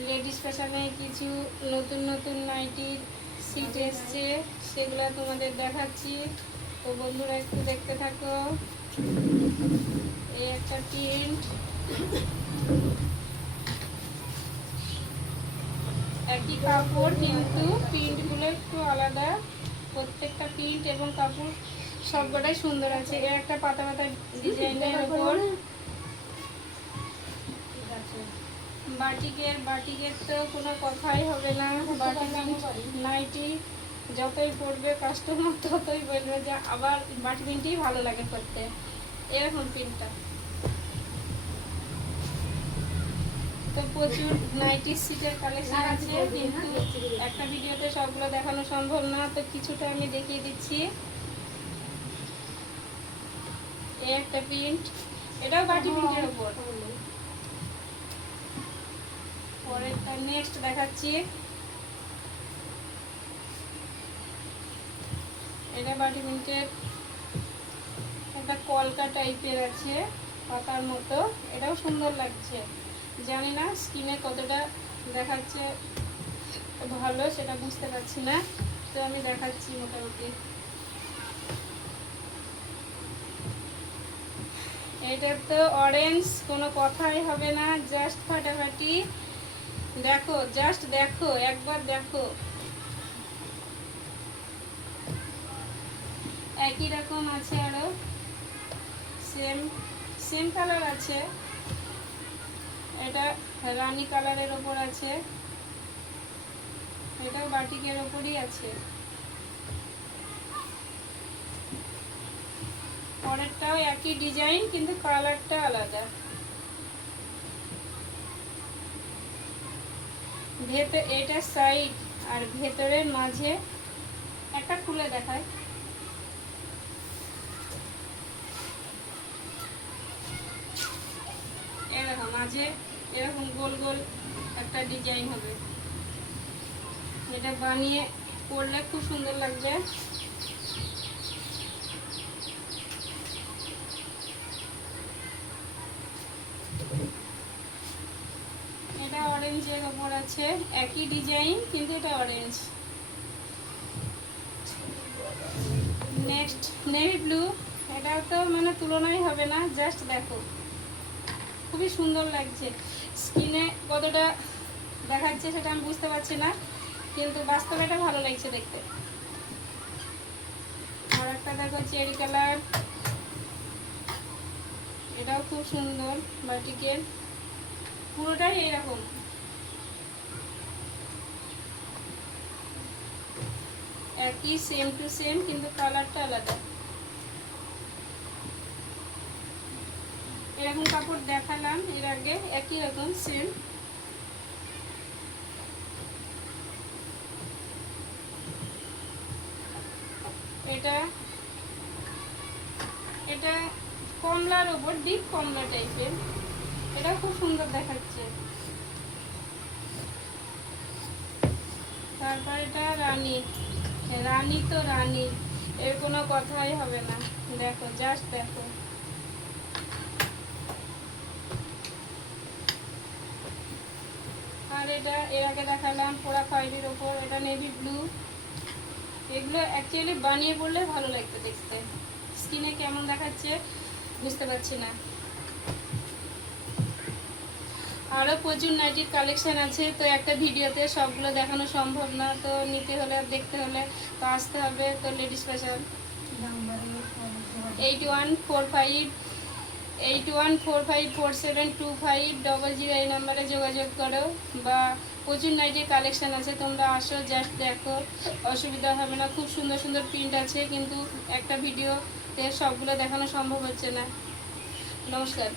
Ladies ফ্যাশনে কিছু নতুন নতুন নাইটির সিট এসছে, সেগুলো তোমাদের দেখাচ্ছি। তো বন্ধুরা একটু দেখতে থাকো। এই একটা প্রিন্ট, একই কাপড় কিন্তু প্রিন্টগুলো একটু আলাদা। প্রত্যেকটা প্রিন্ট এবং কাপড় সবকটাই সুন্দর আছে। এর একটা পাতা পাতা ডিজাইনের উপর বাটিকের তো কোনো কথাই হবে না। বাটিক নাইটি যতই পরবে কাস্টমার ততই বলবে যে আবার বাটি প্রিন্টই ভালো লাগে করতে। এরকম প্রিন্টটা তো প্রচুর নাইটি সিটের কালেকশন আছে, কিন্তু একটা ভিডিওতে সবগুলো দেখানো সম্ভব না, তো কিছুটা আমি দেখিয়ে দিচ্ছি। এই একটা প্রিন্ট, এটাও বাটি প্রিন্টের উপর। পরেরটা নেক্সট দেখাচ্ছি, এটা বাটি প্রিন্টের একটা কলকা টাইপের আছে, পাতার মতো। এটাও সুন্দর লাগছে, জানি না স্কিনে কতটা দেখাচ্ছে ভালো সেটা বুঝতে পারছি না, তো আমি দেখাচ্ছি মোটামুটি। এটা তো অরেঞ্জ, কোনো কথাই হবে না, জাস্ট ফাটাফাটি। দেখো, জাস্ট দেখো, একবার দেখো। একই রকম আছে, আরো সেম সেম কালার আছে। এটা রানী কালারের ওপর আছে, এটাও বাটিকের ওপরই আছে। পরেরটাও একই ডিজাইন কিন্তু কালারটা আলাদা। এটা সাইড আর ভেতরের মাঝে একটা খুলে দেখায়। এরকম মাঝে এরকম গোল গোল একটা ডিজাইন হবে। এটা বানিয়ে পরলে খুব সুন্দর লাগবে। এটা অরেঞ্জের ওপর আছে, একই ডিজাইন কিন্তু এটা অরেঞ্জ। নেক্সট নেভি ব্লু, এটা তো মানে তুলনাই হবে না, জাস্ট দেখো খুবই সুন্দর লাগছে। স্কিনে কতটা দেখাচ্ছে সেটা আমি বুঝতে পারছি না, কিন্তু বাস্তবে এটা ভালো লাগছে দেখতে। আর একটা দেখো চেরি কালার, এটাও খুব সুন্দর, বাটিকের পুরোটাই এইরকম। একই সেম টু সেম কিন্তু কালারটা আলাদা। এরকম কাপড় দেখালাম এর আগে, একই রকম সেম। এটা এটা কমলার ওপর, ডিপ কমলা টাইপের, এটা খুব সুন্দর দেখাচ্ছে। তারপর এটা রানী, রানী তো রানী, এর কোনো কথাই হবে না। দেখো, জাস্ট দেখো। আর এটা এর আগে দেখালাম পোড়া খয়েরির ওপর, এটা নেভি ব্লু। এগুলো অ্যাকচুয়ালি বানিয়ে পড়লে ভালো লাগবে দেখতে, স্কিনে কেমন দেখাচ্ছে বুঝতে পারছি না। আরও প্রচুর নাইটির কালেকশান আছে, তো একটা ভিডিওতে সবগুলো দেখানো সম্ভব না, তো নিতে হলে দেখতে হলে তো আসতে হবে। তো লেডিস ফ্যাশন 8145472500 এই নাম্বারে যোগাযোগ করো, বা প্রচুর নাইটির কালেকশান আছে, তোমরা আসো, জাস্ট দেখো, অসুবিধা হবে না। খুব সুন্দর সুন্দর প্রিন্ট আছে, কিন্তু একটা ভিডিওতে সবগুলো দেখানো সম্ভব হচ্ছে না। নমস্কার।